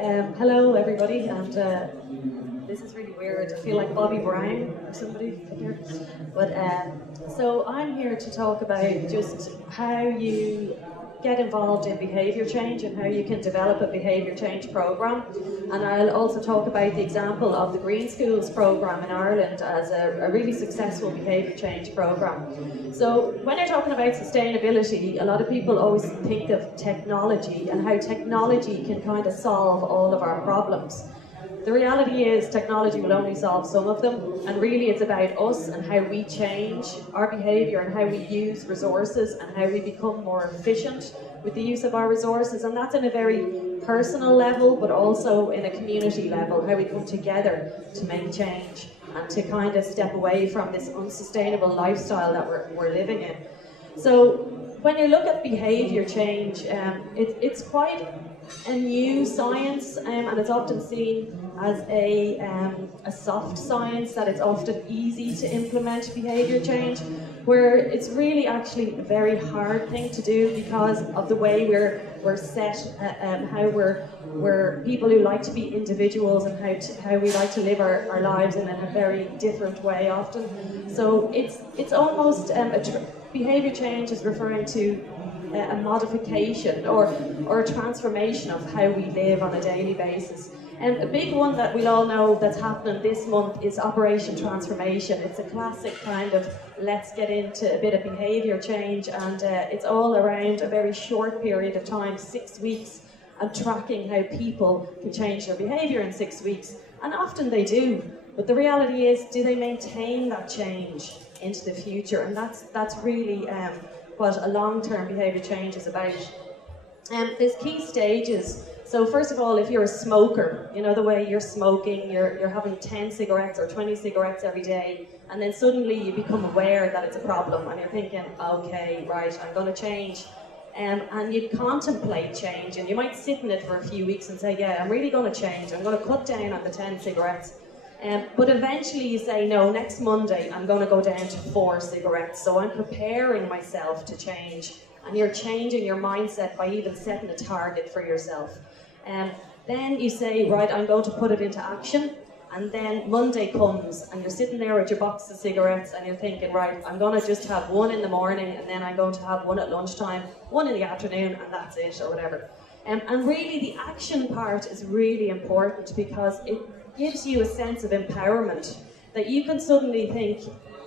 Hello everybody, and this is really weird. I feel like Bobby Brown or somebody up here. But so I'm here to talk about just how you get involved in behaviour change and how you can develop a behaviour change programme. And I'll also talk about the example of the Green Schools programme in Ireland as a really successful behaviour change programme. So when you're talking about sustainability, a lot of people always think of technology and how technology can kind of solve all of our problems. The reality is technology will only solve some of them, and really it's about us and how we change our behaviour and how we use resources and how we become more efficient with the use of our resources, and that's in a very personal level but also in a community level, how we come together to make change and to kind of step away from this unsustainable lifestyle that we're living in. So when you look at behaviour change, it's quite a new science, and it's often seen as a soft science, that it's often easy to implement behaviour change, where it's really actually a very hard thing to do because of the way we're set, how we're people who like to be individuals and how we like to live our lives in a very different way often. So it's almost behaviour change is referring to a modification or a transformation of how we live on a daily basis. And a big one that we all know that's happening this month is Operation Transformation. It's a classic kind of let's get into a bit of behaviour change, and it's all around a very short period of time, 6 weeks, and tracking how people can change their behaviour in 6 weeks. And often they do, but the reality is, do they maintain that change into the future? And that's really what a long-term behaviour change is about. There's key stages. So first of all, if you're a smoker, you know the way you're smoking, you're having 10 cigarettes or 20 cigarettes every day, and then suddenly you become aware that it's a problem and you're thinking, okay, right, I'm going to change. And you contemplate change, and you might sit in it for a few weeks and say, yeah, I'm really going to change, I'm going to cut down on the 10 cigarettes. But eventually you say, no, next Monday I'm going to go down to 4 cigarettes, so I'm preparing myself to change. And you're changing your mindset by even setting a target for yourself. Then you say, right, I'm going to put it into action. And then Monday comes and you're sitting there with your box of cigarettes and you're thinking, right, I'm going to just have one in the morning, and then I'm going to have one at lunchtime, one in the afternoon, and that's it, or whatever. And really the action part is really important because it gives you a sense of empowerment, that you can suddenly think,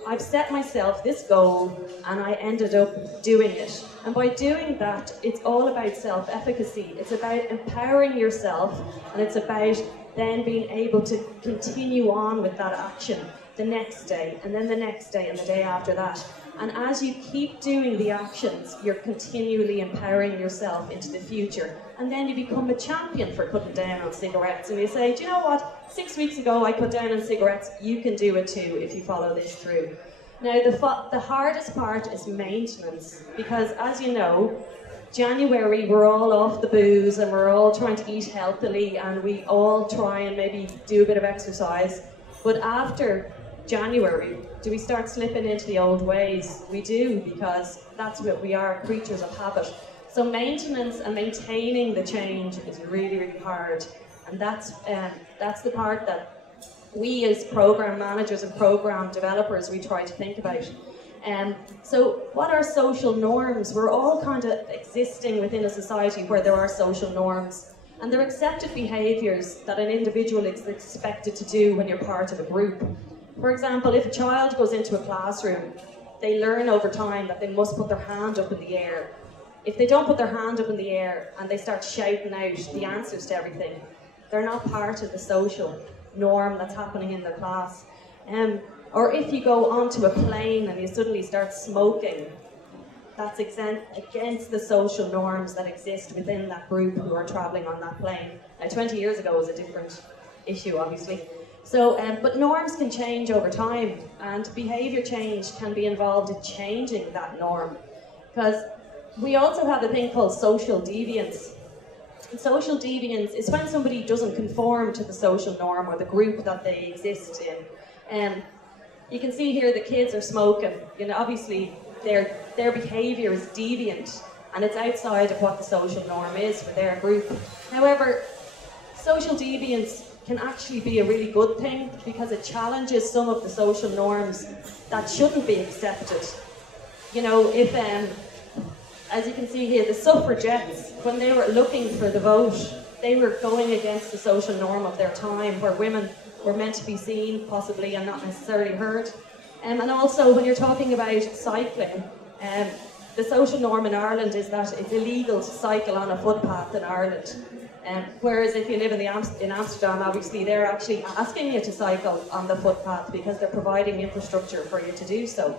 I've set myself this goal and I ended up doing it. And by doing that, it's all about self-efficacy. It's about empowering yourself, and it's about then being able to continue on with that action the next day, and then the next day, and the day after that. And as you keep doing the actions, you're continually empowering yourself into the future. And then you become a champion for cutting down on cigarettes. And you say, do you know what? 6 weeks ago I cut down on cigarettes. You can do it too if you follow this through. Now, the hardest part is maintenance. Because as you know, January we're all off the booze and we're all trying to eat healthily, and we all try and maybe do a bit of exercise. But after January, do we start slipping into the old ways? We do, because that's what we are, creatures of habit. So maintenance and maintaining the change is really, really hard. And that's the part that we as program managers and program developers, we try to think about. So what are social norms? We're all kind of existing within a society where there are social norms. And they're accepted behaviours that an individual is expected to do when you're part of a group. For example, if a child goes into a classroom, they learn over time that they must put their hand up in the air. If they don't put their hand up in the air and they start shouting out the answers to everything, they're not part of the social norm that's happening in the class. Or if you go onto a plane and you suddenly start smoking, that's against the social norms that exist within that group who are travelling on that plane. Now, 20 years ago was a different issue, obviously. So, but norms can change over time, and behaviour change can be involved in changing that norm. Because we also have a thing called social deviance. And social deviance is when somebody doesn't conform to the social norm or the group that they exist in. You can see here the kids are smoking. You know, obviously their behaviour is deviant and it's outside of what the social norm is for their group. However, social deviance can actually be a really good thing because it challenges some of the social norms that shouldn't be accepted. You know, if, as you can see here, the suffragettes, when they were looking for the vote, they were going against the social norm of their time, where women were meant to be seen, possibly, and not necessarily heard. And also, when you're talking about cycling, the social norm in Ireland is that it's illegal to cycle on a footpath in Ireland. Whereas if you live in Amsterdam, obviously they're actually asking you to cycle on the footpath because they're providing infrastructure for you to do so.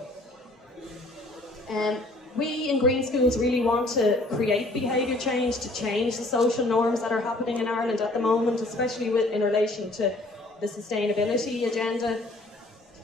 We in Green Schools really want to create behaviour change to change the social norms that are happening in Ireland at the moment, especially in relation to the sustainability agenda.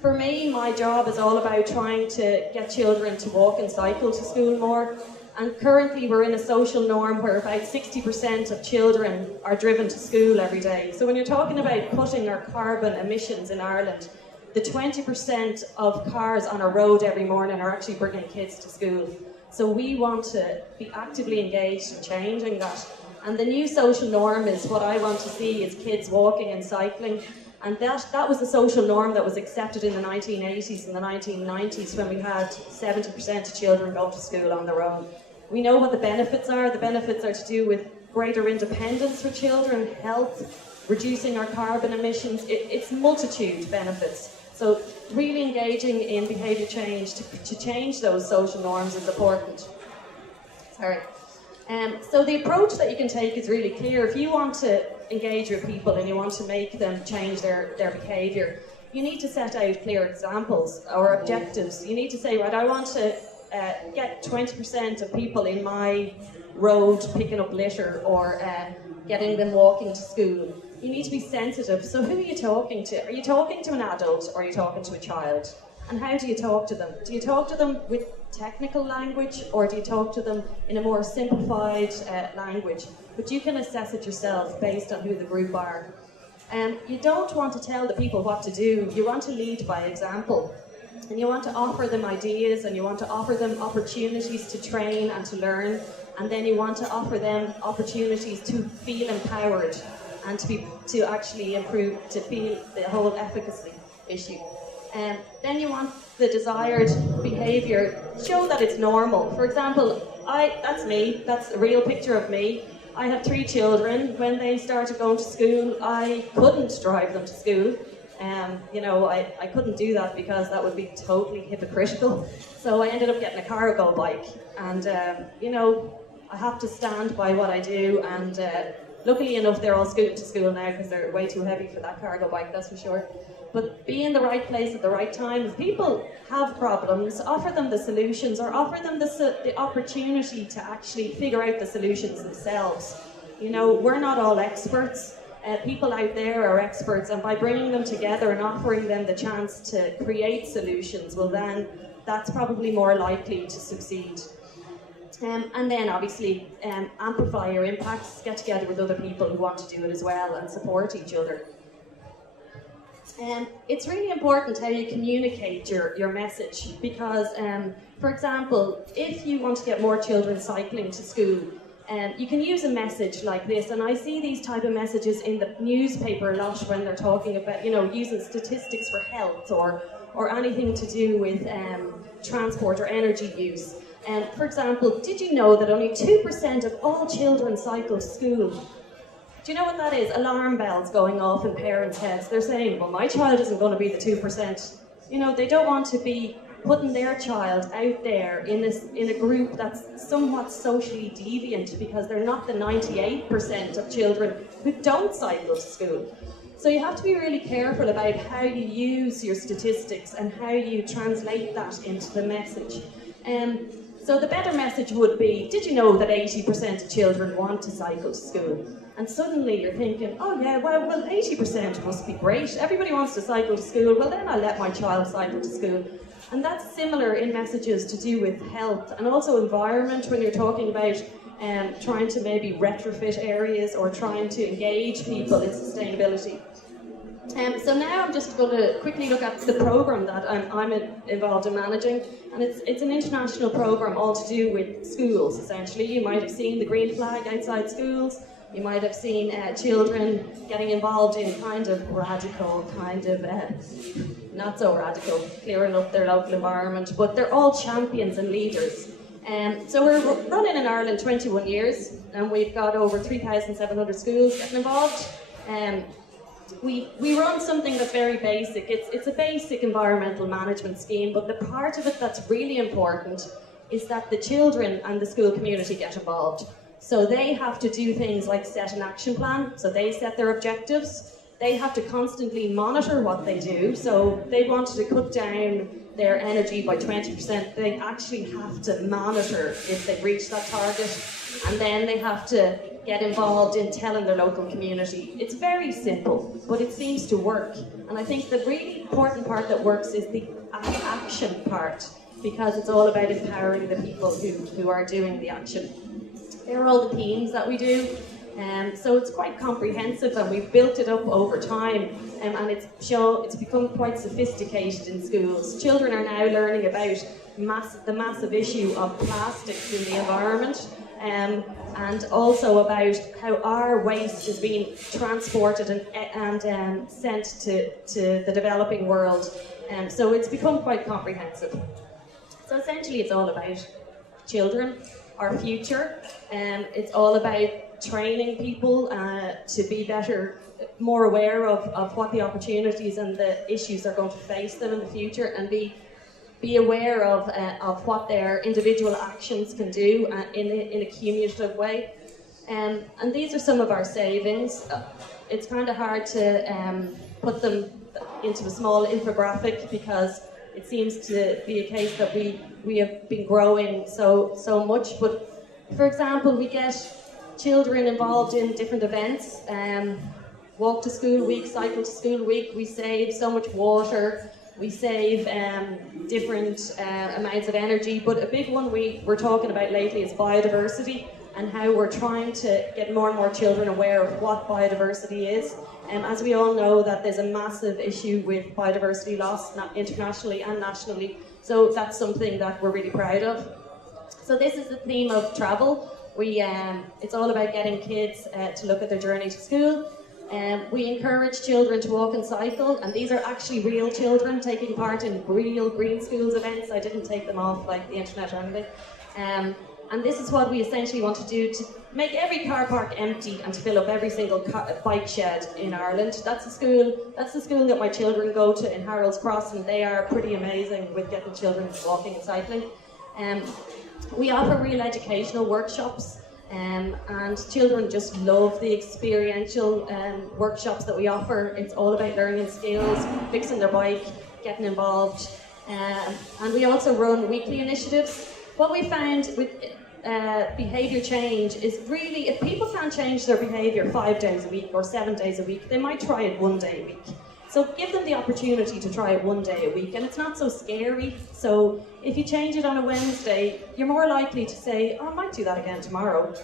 For me, my job is all about trying to get children to walk and cycle to school more. And currently we're in a social norm where about 60% of children are driven to school every day. So when you're talking about cutting our carbon emissions in Ireland, the 20% of cars on a road every morning are actually bringing kids to school. So we want to be actively engaged in changing that. And the new social norm is what I want to see is kids walking and cycling. And that was the social norm that was accepted in the 1980s and the 1990s when we had 70% of children go to school on their own. We know what the benefits are. The benefits are to do with greater independence for children, health, reducing our carbon emissions. It's multitude benefits. So really engaging in behaviour change to change those social norms is important. Sorry. So the approach that you can take is really clear. If you want to engage with people and you want to make them change their behaviour, you need to set out clear examples or objectives. You need to say, right, I want to get 20% of people in my road picking up litter or getting them walking to school. You need to be sensitive. So who are you talking to? Are you talking to an adult or are you talking to a child? And how do you talk to them? Do you talk to them with technical language or do you talk to them in a more simplified language? But you can assess it yourself based on who the group are. You don't want to tell the people what to do. You want to lead by example. And you want to offer them ideas and you want to offer them opportunities to train and to learn. And then you want to offer them opportunities to feel empowered and to actually improve, to feel the whole efficacy issue. Then you want the desired behaviour, show that it's normal. For example, that's me, that's a real picture of me. I have 3 children. When they started going to school, I couldn't drive them to school. You know, I couldn't do that because that would be totally hypocritical. So I ended up getting a cargo bike. And, you know, I have to stand by what I do. And luckily enough, they're all scooting to school now because they're way too heavy for that cargo bike, that's for sure. But be in the right place at the right time. If people have problems, offer them the solutions or offer them the opportunity to actually figure out the solutions themselves. You know, we're not all experts. People out there are experts, and by bringing them together and offering them the chance to create solutions, well then, that's probably more likely to succeed. And then obviously amplify your impacts, get together with other people who want to do it as well and support each other. It's really important how you communicate your message because, for example, if you want to get more children cycling to school, you can use a message like this, and I see these type of messages in the newspaper a lot when they're talking about, you know, using statistics for health or anything to do with transport or energy use. For example, did you know that only 2% of all children cycle to school? Do you know what that is? Alarm bells going off in parents' heads. They're saying, well, my child isn't going to be the 2%. You know, they don't want to be putting their child out there in a group that's somewhat socially deviant because they're not the 98% of children who don't cycle to school. So you have to be really careful about how you use your statistics and how you translate that into the message. So the better message would be, did you know that 80% of children want to cycle to school? And suddenly you're thinking, oh yeah, well 80% must be great. Everybody wants to cycle to school, well then I'll let my child cycle to school. And that's similar in messages to do with health and also environment when you're talking about trying to maybe retrofit areas or trying to engage people in sustainability. So now I'm just going to quickly look at the programme that I'm involved in managing, and it's an international programme all to do with schools essentially. You might have seen the green flag outside schools. You might have seen children getting involved in kind of radical, not so radical, clearing up their local environment, but they're all champions and leaders. So we're running in Ireland 21 years, and we've got over 3,700 schools getting involved. We run something that's very basic. It's a basic environmental management scheme, but the part of it that's really important is that the children and the school community get involved. So they have to do things like set an action plan, so they set their objectives. They have to constantly monitor what they do, so they wanted to cut down their energy by 20%, they actually have to monitor if they reach that target, and then they have to get involved in telling their local community. It's very simple, but it seems to work. And I think the really important part that works is the action part, because it's all about empowering the people who are doing the action. They're all the themes that we do. So it's quite comprehensive, and we've built it up over time, and it's become quite sophisticated in schools. Children are now learning about the massive issue of plastics in the environment, and also about how our waste is being transported and sent to the developing world. So it's become quite comprehensive. So essentially it's all about children, our future, and it's all about training people to be better, more aware of what the opportunities and the issues are going to face them in the future, and be aware of what their individual actions can do in a cumulative way. And these are some of our savings. It's kind of hard to put them into a small infographic, because it seems to be a case that we have been growing so much. But for example, we get children involved in different events, walk to school week, cycle to school week. We save so much water, we save different amounts of energy, but a big one we're talking about lately is biodiversity, and how we're trying to get more and more children aware of what biodiversity is. As we all know, that there's a massive issue with biodiversity loss internationally and nationally, so that's something that we're really proud of. So this is the theme of travel. It's all about getting kids to look at their journey to school. We encourage children to walk and cycle, and these are actually real children taking part in real Green Schools events. I didn't take them off like the internet or anything. And this is what we essentially want to do, to make every car park empty and to fill up every single bike shed in Ireland. That's the school that my children go to in Harold's Cross, and they are pretty amazing with getting children walking and cycling. We offer real educational workshops, and children just love the experiential workshops that we offer. It's all about learning skills, fixing their bike, getting involved. And we also run weekly initiatives. What we found with behaviour change is really, if people can't change their behaviour 5 days a week or 7 days a week, they might try it 1 day a week. So give them the opportunity to try it 1 day a week, and it's not so scary. So if you change it on a Wednesday, you're more likely to say, oh, I might do that again tomorrow.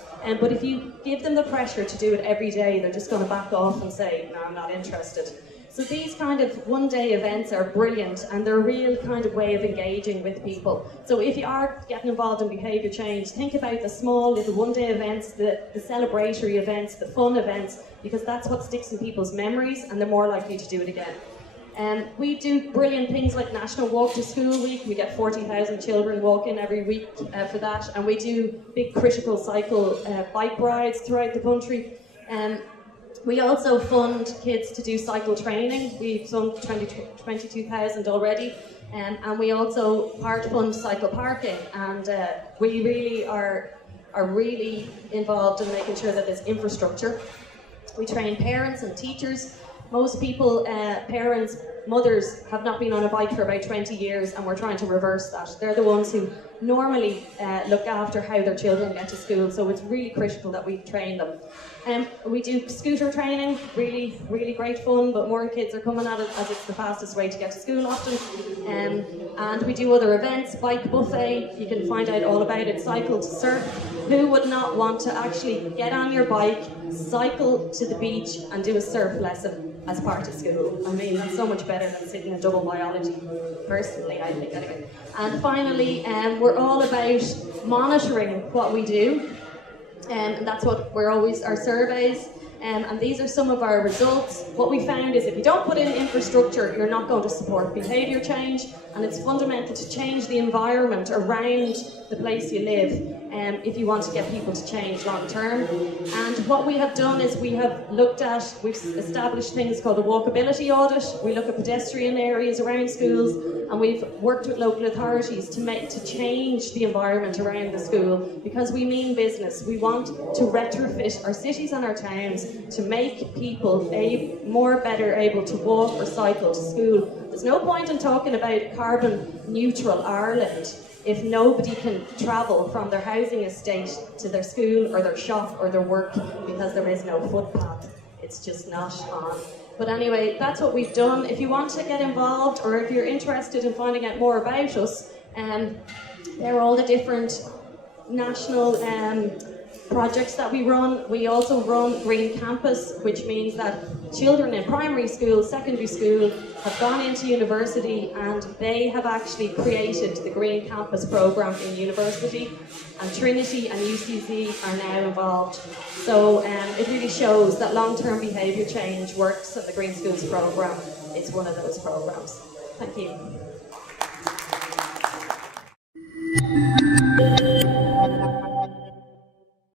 But if you give them the pressure to do it every day, they're just going to back off and say, no, I'm not interested. So these kind of one-day events are brilliant, and they're a real kind of way of engaging with people. So if you are getting involved in behaviour change, think about the small little one-day events, the celebratory events, the fun events, because that's what sticks in people's memories, and they're more likely to do it again. We do brilliant things like National Walk to School Week. We get 40,000 children walking every week for that, and we do big critical cycle bike rides throughout the country. We also fund kids to do cycle training. We've done 22,000 already, and we also part fund cycle parking, and we really are really involved in making sure that there's infrastructure. We train parents and teachers. Most people, parents, mothers, have not been on a bike for about 20 years, and we're trying to reverse that. They're the ones who normally look after how their children get to school, so it's really critical that we train them. We do scooter training, really, really great fun, but more kids are coming at it as it's the fastest way to get to school often. And we do other events, bike buffet, you can find out all about it, cycle to surf. Who would not want to actually get on your bike, cycle to the beach and do a surf lesson as part of school? I mean, that's so much better than sitting in double biology, personally, I think, anyway. And finally, we're all about monitoring what we do. And that's what we're always, our surveys. And these are some of our results. What we found is if you don't put in infrastructure, you're not going to support behaviour change, and it's fundamental to change the environment around the place you live if you want to get people to change long term. And what we have done is we've established things called a walkability audit. We look at pedestrian areas around schools, and we've worked with local authorities to change the environment around the school, because we mean business. We want to retrofit our cities and our towns to make people better able to walk or cycle to school. There's no point in talking about carbon neutral Ireland if nobody can travel from their housing estate to their school or their shop or their work, because there is no footpath. It's just not on. But anyway, that's what we've done. If you want to get involved, or if you're interested in finding out more about us, there are all the different national projects that we run. We also run Green Campus, which means that children in primary school, secondary school have gone into university, and they have actually created the Green Campus programme in university, and Trinity and UCC are now involved. So it really shows that long-term behaviour change works, and the Green Schools programme is one of those programmes. Thank you.